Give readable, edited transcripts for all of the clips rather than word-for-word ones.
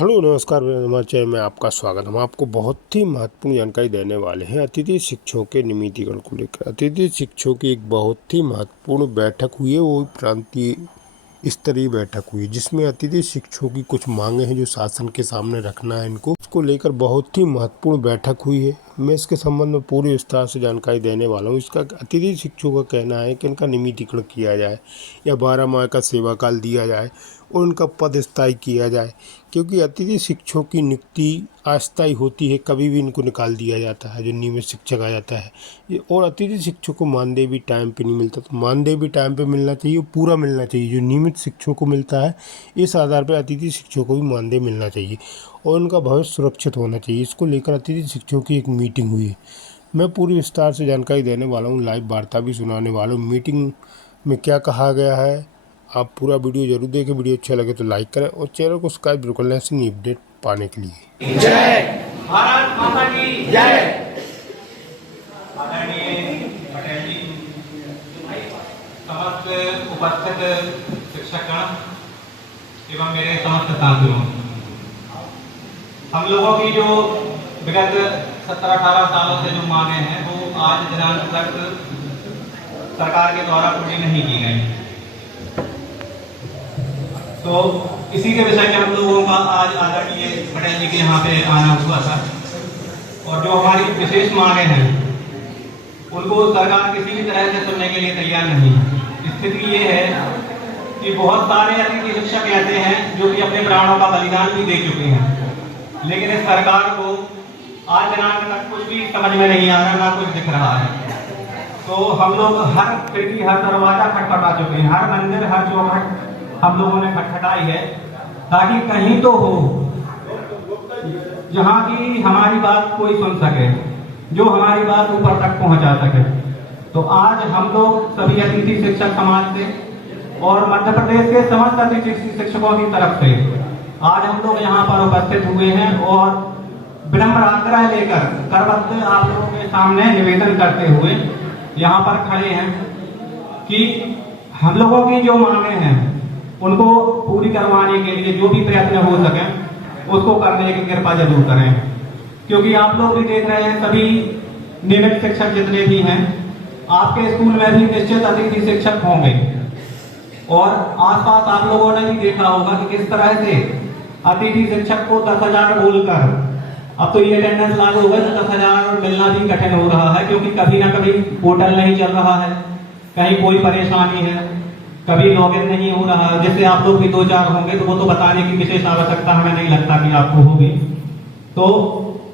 Hello नमस्कार मेरे हमारे चैनल में आपका स्वागत। हम आपको बहुत ही महत्वपूर्ण जानकारी देने वाले हैं अतिथि शिक्षकों के नियमितीकरण को लेकर। अतिथि शिक्षकों की एक बहुत ही महत्वपूर्ण बैठक हुई है, वो प्रांतीय स्तरीय बैठक हुई जिसमें अतिथि शिक्षकों की कुछ मांगे हैं जो शासन के सामने रखना है इनको, उसको लेकर बहुत ही महत्वपूर्ण बैठक हुई है। मैं इसके संबंध में पूरी विस्तार से जानकारी देने वाला हूँ। इसका अतिथि शिक्षकों का कहना है कि इनका नियमितीकरण किया जाए या 12 माह का सेवा काल दिया जाए और उनका पद स्थायी किया जाए, क्योंकि अतिथि शिक्षकों की नियुक्ति अस्थायी होती है, कभी भी इनको निकाल दिया जाता है जो नियमित शिक्षक आ जाता है। और अतिथि शिक्षकों को मानदेय भी टाइम पे नहीं मिलता, तो मानदेय भी टाइम पे मिलना चाहिए, पूरा मिलना चाहिए जो नियमित शिक्षकों को मिलता है। इस आधार पर अतिथि शिक्षकों को भी मानदेय मिलना चाहिए और उनका भविष्य सुरक्षित होना चाहिए। इसको लेकर अतिथि शिक्षकों की एक मीटिंग हुई है। मैं पूरी विस्तार से जानकारी देने वाला हूँ, लाइव वार्ता भी सुनाने वाला हूँ। मीटिंग में क्या कहा गया है आप पूरा वीडियो जरूर देखें। वीडियो अच्छा लगे तो लाइक करें और चैनल को सब्सक्राइब जरूर करें ऐसी नई अपडेट पाने के लिए। जय भारत माता की जय। आदरणीय पटेल जी, समस्त उपस्थित शिक्षकगण एवं मेरे समस्त साथियों, हम लोगों की जो विगत 17-18 सालों से जो मांगे हैं वो आज दिनांक तक सरकार के द्वारा पूरी नहीं की गई। तो इसी के विषय में हम लोगों का आज आदरणीय पटेल जी के यहाँ पे आना हुआ था और जो हमारी विशेष मांगे हैं उनको सरकार किसी भी तरह से सुनने के लिए तैयार नहीं है। स्थिति ये है कि बहुत सारे अतिथि शिक्षक ऐसे हैं जो कि अपने प्राणों का बलिदान भी दे चुके हैं, लेकिन इस सरकार को आज दिनांक तक कुछ भी समझ में नहीं आ रहा, ना कुछ दिख रहा है। तो हम लोग हर खिड़की हर दरवाजा खटखटा चुके हैं, हर मंदिर हर चौखट हम लोगों ने खटखटाई है ताकि कहीं तो हो जहां की हमारी बात कोई सुन सके, जो हमारी बात ऊपर तक पहुंचा सके। तो आज हम लोग सभी अतिथि शिक्षक समाज से और मध्य प्रदेश के समस्त अतिथि शिक्षकों की तरफ से आज हम लोग यहाँ पर उपस्थित हुए हैं और विनम्र आग्रह लेकर करबद्ध आप लोगों के सामने निवेदन करते हुए यहाँ पर खड़े हैं कि हम लोगों की जो मांगे हैं उनको पूरी करवाने के लिए जो भी प्रयत्न हो सके उसको करने की कृपा जरूर करें, क्योंकि आप लोग भी देख रहे हैं सभी नियमित शिक्षक जितने भी हैं आपके स्कूल में भी निश्चित अतिथि शिक्षक होंगे और आसपास आप लोगों ने भी देखा होगा कि किस तरह से अतिथि शिक्षक को 10,000 बोलकर अब तो ये अटेंडेंस लागू हो गया तो 10,000 मिलना भी कठिन हो रहा है, क्योंकि कभी ना कभी पोर्टल नहीं चल रहा है, कहीं कोई परेशानी है, कभी लॉगिन नहीं हो रहा, जैसे आप लोग भी 2-4 होंगे तो वो तो बताने की विशेष आवश्यकता हमें नहीं लगता कि आपको होगी। तो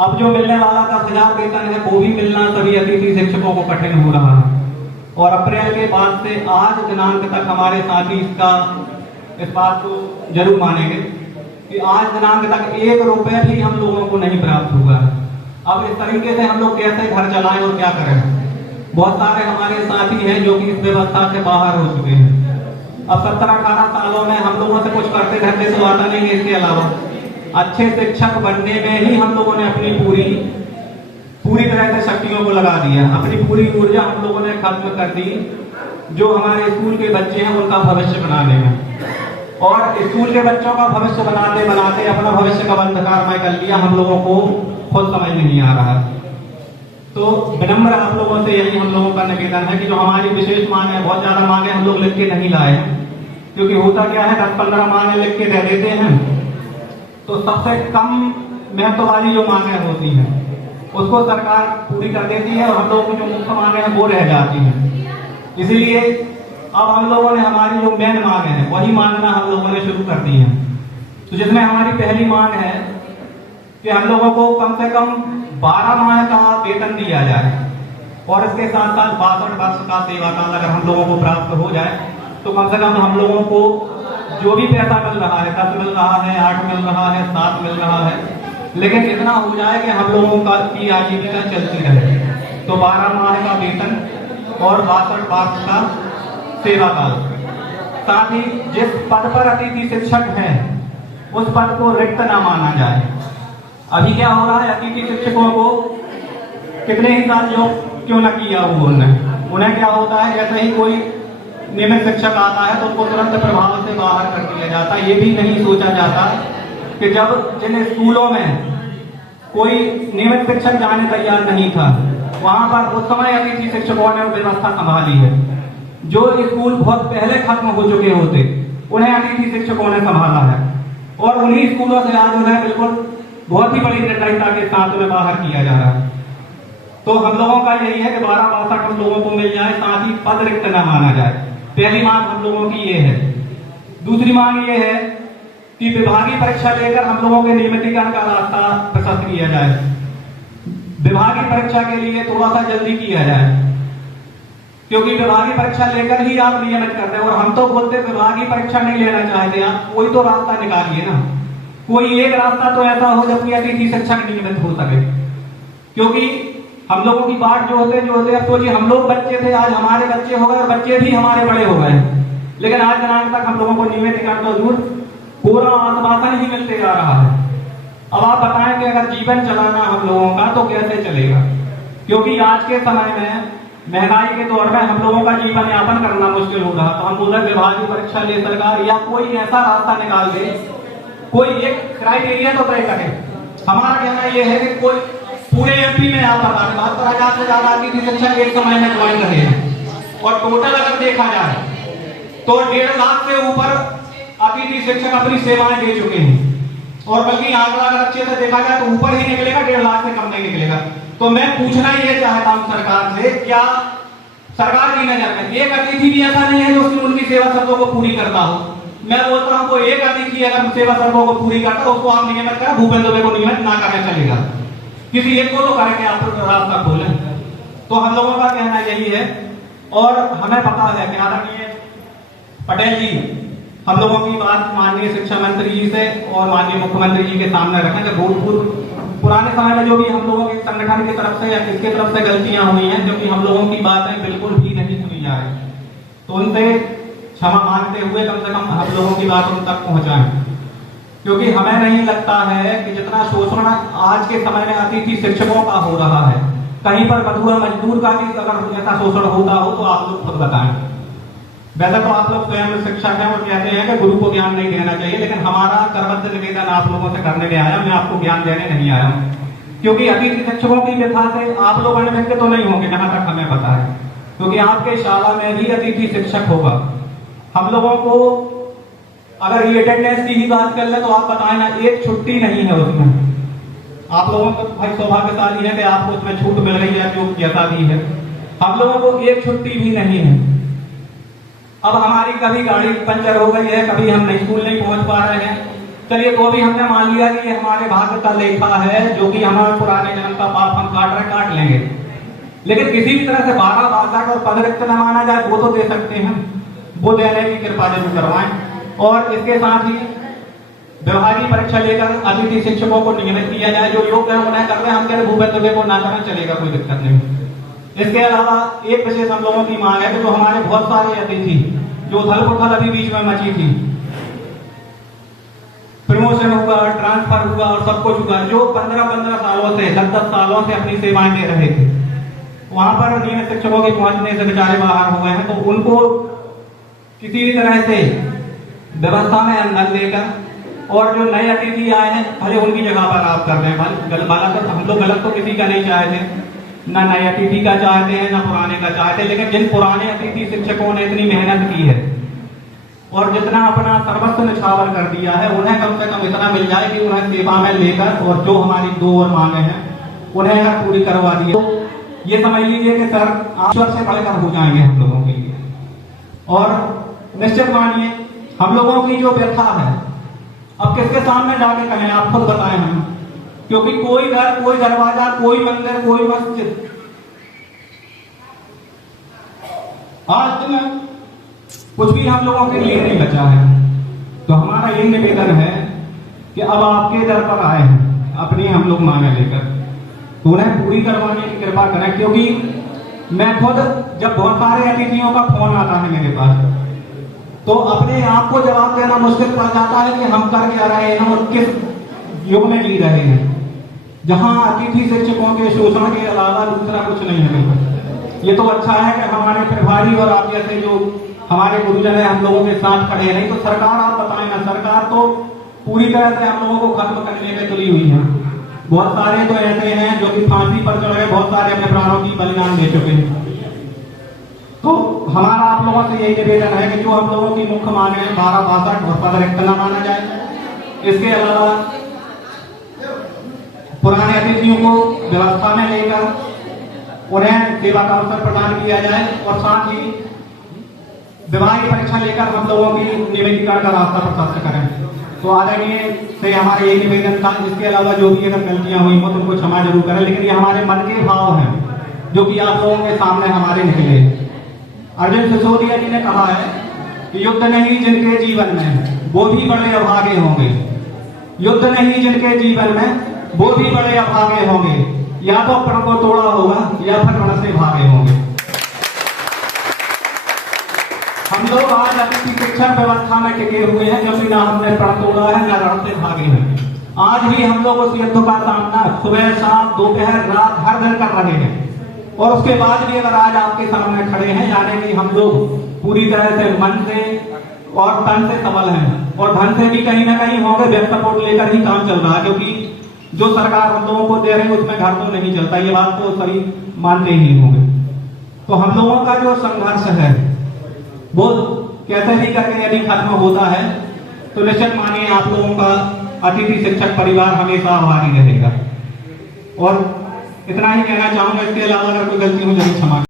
अब जो मिलने वाला 10,000 वेतन है वो भी मिलना सभी अतिथि शिक्षकों को कठिन हो रहा है और अप्रैल के बाद से आज दिनांक तक हमारे साथी इस बात को जरूर मानेंगे कि आज दिनांक तक 1 रुपए भी हम लोगों को नहीं प्राप्त हुआ है। अब इस तरीके से हम लोग कैसे घर चलाएं और क्या करें। बहुत सारे हमारे साथी हैं जो कि इस व्यवस्था से बाहर हो चुके हैं। अब 17-18 सालों में हम लोगों से कुछ करते धरते तो आता नहीं है, इसके अलावा अच्छे शिक्षक बनने में ही हम लोगों ने अपनी पूरी तरह से शक्तियों को लगा दिया, अपनी पूरी ऊर्जा हम लोगों ने खत्म कर दी जो हमारे स्कूल के बच्चे हैं उनका भविष्य बनाने में। और स्कूल के बच्चों का भविष्य बनाते बनाते अपना भविष्य का अंधकारमय कर लिया, हम लोगों को खुद समझ नहीं आ रहा। तो विनम्र आप लोगों से यही हम लोगों का निवेदन है कि जो हमारी विशेष मांग है, बहुत ज्यादा मांगे हम लोग लिख के नहीं लाए हैं, क्योंकि होता क्या है 10-15 मांगे लिख के दे देते हैं तो सबसे कम महत्व वाली जो मांगे होती हैं उसको सरकार पूरी कर देती है और हम लोगों की जो मुख्य मांगे हैं वो रह जाती हैं। इसीलिए अब हम लोगों ने हमारी जो मेन मांग है वही मांगना हम लोगों ने शुरू कर दी है। तो जिसमें हमारी पहली मांग है कि हम लोगों को कम से कम 12 माह का वेतन दिया जाए और इसके साथ साथ 62 वर्ष का सेवा काल अगर हम लोगों को प्राप्त हो जाए तो कम से कम हम लोगों को जो भी पैसा मिल रहा है, 10 मिल रहा है, 8 मिल रहा है, 7 मिल रहा है, लेकिन इतना हो जाए कि हम लोगों की आजीविका चलती रहे। तो 12 माह का वेतन और 62 वर्ष का सेवा काल, साथ ही जिस पद पर अतिथि शिक्षक है उस पद को रिक्त न माना जाए। अभी क्या हो रहा है, अतिथि शिक्षकों को कितने ही साल जो क्यों न किया हुआ उन्हें क्या होता है, जैसे ही कोई नियमित शिक्षक आता है तो उनको तुरंत प्रभाव से बाहर कर दिया जाता है। ये भी नहीं सोचा जाता कि जब जिन स्कूलों में कोई नियमित शिक्षक जाने तैयार नहीं था, वहां पर उस समय अतिथि शिक्षकों ने व्यवस्था संभाली है। जो स्कूल बहुत पहले खत्म हो चुके होते, उन्हें अतिथि शिक्षकों ने संभाला है और उन्हीं स्कूलों से आज उन्हें बिल्कुल बहुत ही बड़ी निर्दयता के साथ उन्हें बाहर किया जा रहा है। तो हम लोगों का यही है कि 1262 हम लोगों को मिल जाए, साथ ही पद रिक्त न माना जाए। पहली मांग हम लोगों की ये है। दूसरी मांग ये है कि विभागीय परीक्षा लेकर हम लोगों के नियमितीकरण का रास्ता प्रशस्त किया जाए। विभागीय परीक्षा के लिए थोड़ा सा जल्दी किया जाए, क्योंकि विभागीय परीक्षा लेकर ही आप नियमित करते हैं। और हम तो बोलते विभागीय परीक्षा नहीं लेना चाहते, आप कोई तो रास्ता निकालिए ना। कोई एक रास्ता तो ऐसा हो जबकि अतिथि शिक्षक नियमित हो सके, क्योंकि हम लोगों की बात जो होते अब सोचिए, हम लोग बच्चे थे, आज हमारे बच्चे हो गए और बच्चे भी हमारे बड़े हो गए, लेकिन आज दिनांक तक हम लोगों को नियमितीकरण तो दूर पूरा आश्वासन ही मिलते जा रहा है। अब आप बताएं कि अगर जीवन चलाना हम लोगों का तो कैसे चलेगा, क्योंकि आज के समय में महंगाई के दौर में हम लोगों का जीवन यापन करना मुश्किल हो रहा। तो हम बोल रहे विभागीय परीक्षा ले सरकार, या कोई ऐसा रास्ता निकाल दे, कोई एक क्राइटेरिया तो तय करे। हमारा कहना यह है कि कोई पूरे एमपी में आप बता 72,000 से ज्यादा अतिथि शिक्षक एक समय में ज्वाइन रहे हैं, और टोटल अगर देखा जाए तो 1.5 लाख से ऊपर अतिथि शिक्षक अपनी सेवाएं दे चुके हैं। और बल्कि आंकड़ा अगर अच्छे से देखा जाए तो ऊपर ही निकलेगा, 1.5 लाख से कम नहीं निकलेगा। तो मैं पूछना ये चाहता हूं सरकार से, क्या सरकार की नजर में एक अतिथि भी ऐसा नहीं है जो उनकी सेवा शर्तों को पूरी करता हो? मैं बोलता हूं कोई एक अतिथि अगर सेवा शर्तों को पूरी करता है, उसको आप नियमित करें, भूपेंद्र दुबे को नियमित ना करना चलेगा, किसी एक को तो करके आप रास्ता खोलें। तो हम लोगों का कहना यही है, और हमें पता है कि आदरणीय पटेल जी हम लोगों की बात माननीय शिक्षा मंत्री जी से और माननीय मुख्यमंत्री जी के सामने रखें कि भूतपूर्व पुराने समय में जो भी हम लोगों के संगठन की तरफ से या किसके तरफ से गलतियां हुई हैं, क्योंकि हम लोगों की बातें बिल्कुल भी नहीं सुनी जा रही, तो उनसे क्षमा मांगते हुए कम से कम हम लोगों की बात उन तक पहुंचाएं। क्योंकि हमें नहीं लगता है कि जितना शोषण आज के समय में अतिथि शिक्षकों का हो रहा है, कहीं पर बटुआ मजदूर का भी अगर ऐसा शोषण होता हो तो आप लोग खुद बताएं। वैसे तो आप लोग स्वयं शिक्षक हैं और कहते हैं कि गुरु को ज्ञान नहीं देना चाहिए, लेकिन हमारा करबद्ध निवेदन आप लोगों से करने में आया, मैं आपको ज्ञान देने नहीं आया हूँ। क्योंकि अतिथि शिक्षकों की व्यथा से आप लोग अनभिज्ञ तो नहीं होंगे जहां तक हमें पता है, क्योंकि आपके शाला में भी अतिथि शिक्षक होगा। हम लोगों को अगर ये अटेंडेंस की ही बात कर ले तो आप बताएं ना, एक छुट्टी नहीं है उसमें। आप लोगों को भाई सौभाग्यशाली है कि आपको उसमें छूट मिल रही है जो जैसा भी है, हम लोगों को एक छुट्टी भी नहीं है। अब हमारी कभी गाड़ी पंचर हो गई है, कभी हम स्कूल नहीं पहुंच पा रहे हैं, चलिए तो भी हमने मान लिया कि ये हमारे भाग्य का लेखा है, जो कि हमारे पुराने जन्म का पाप हम काट लेंगे। लेकिन किसी भी तरह से 12 और पद रिक्त न माना जाए, वो तो दे सकते हैं, वो देने की कृपा जरूर करवाएं। और इसके साथ ही व्यवहारिक परीक्षा लेकर अतिथि शिक्षकों को नियमित किया जाए, जो योग्य है उन्हें कर रहे हैं। हम कह रहे भूपेंद्र दुबे को ना करना चलेगा, कोई दिक्कत नहीं। इसके अलावा एक विशेष हम लोगों की मांग है कि जो हमारे बहुत सारे अतिथि जो उथल पुथल अभी बीच में मची थी, प्रमोशन हुआ, ट्रांसफर हुआ और सब कुछ हुआ, जो 15 सालों से 10 सालों से अपनी सेवाएं दे रहे थे, वहां पर नियमित शिक्षकों के पहुंचने से बेचारे बाहर हो गए हैं। तो उनको किसी भी तरह से व्यवस्था में अंदर लेकर, और जो नए अतिथि आए हैं भले उनकी जगह पर आप कर रहे हैं। हम लोग गलत तो किसी का नहीं चाहते, ना नए अतिथि का चाहते हैं ना पुराने का चाहते हैं, लेकिन जिन पुराने अतिथि शिक्षकों ने इतनी मेहनत की है और जितना अपना सर्वस्व निछावर कर दिया है, उन्हें कम से कम इतना मिल जाए कि उन्हें सेवा में लेकर, और जो हमारी 2 और मांगे हैं उन्हें अगर पूरी करवा दी तो ये समझ लीजिए कि सर ईश्वर से बढ़कर हो जाएंगे हम लोगों के लिए। और निश्चित मानिए हम लोगों की जो व्यथा है, अब किसके सामने जाके कहें, आप खुद बताएं हम, क्योंकि कोई घर, कोई दरवाजा, कोई मंदिर, कोई मस्जिद आज में कुछ भी हम लोगों के लिए नहीं बचा है। तो हमारा ये निवेदन है कि अब आपके दर पर आए हैं अपनी हम लोग मांगे लेकर, तो उन्हें पूरी करवाने की कृपा करें। क्योंकि मैं खुद जब बहुत सारे अतिथियों का फोन आता है मेरे पास, तो अपने आप को जवाब देना मुश्किल पड़ जाता है कि हम कर क्या रहे हैं और किस युग में जी रहे हैं, जहां अतिथि शिक्षकों के शोषण के अलावा दूसरा कुछ नहीं है। ये तो अच्छा है कि हमारे प्रभारी और आप जैसे जो हमारे गुरुजन है हम लोगों के साथ खड़े हैं, नहीं तो सरकार, आप बताएं ना, सरकार तो पूरी तरह से हम लोगों को खत्म करने में तुली हुई है। बहुत सारे तो ऐसे हैं जो कि फांसी पर चढ़ गए, बहुत सारे अपने प्राणों की बलिदान दे चुके हैं। तो हमारा आप लोगों से यही निवेदन है कि जो हम लोगों की मुख्य मांग है 1262 और पद रिक्त न माना जाए। इसके अलावा पुराने अतिथियों को व्यवस्था में लेकर उन्हें सेवा का अवसर प्रदान किया जाए और साथ ही विभागीय परीक्षा लेकर हम लोगों की नियमितीकरण का रास्ता प्रशस्त करें। तो आदरणीय से हमारे यही निवेदन था। इसके अलावा जो भी अगर गलतियां हुई हो तो उनको क्षमा जरूर करें, लेकिन ये हमारे मन के भाव हैं जो कि आप लोगों के सामने हमारे निकले। अर्जुन सिसोदिया जी ने कहा है कि युद्ध नहीं जिनके जीवन में वो भी बड़े अभागे होंगे, युद्ध नहीं जिनके जीवन में वो भी बड़े अभागे होंगे, या तो प्रण को तोड़ा होगा या फिर रण से भागे होंगे। हम लोग आज अपनी शिक्षण व्यवस्था में टिके हुए हैं, जबकि ना हमने प्रण तोड़ा है ना रण से भागे हैं। आज भी हम लोग उस युद्ध का सामना सुबह शाम दोपहर रात हर दिन कर रहे हैं, और उसके बाद भी अगर आज आपके सामने खड़े हैं, यानी कि हम लोग पूरी तरह से मन से और तन से सबल हैं, और धन से भी कहीं ना कहीं होंगे। बैंक सपोर्ट लेकर ही काम चल रहा है, क्योंकि जो सरकार हम लोगों को दे रहे हैं उसमें घर तो नहीं चलता, ये बात तो सभी मानते ही होंगे। तो हम लोगों का जो संघर्ष है वो कैसे भी करके यदि खत्म होता है तो निश्चित मानिए आप लोगों का अतिथि शिक्षक परिवार हमेशा आभारी रहेगा। और इतना ही कहना चाहूंगा, इसके अलावा अगर कोई गलती हो जाए क्षमा।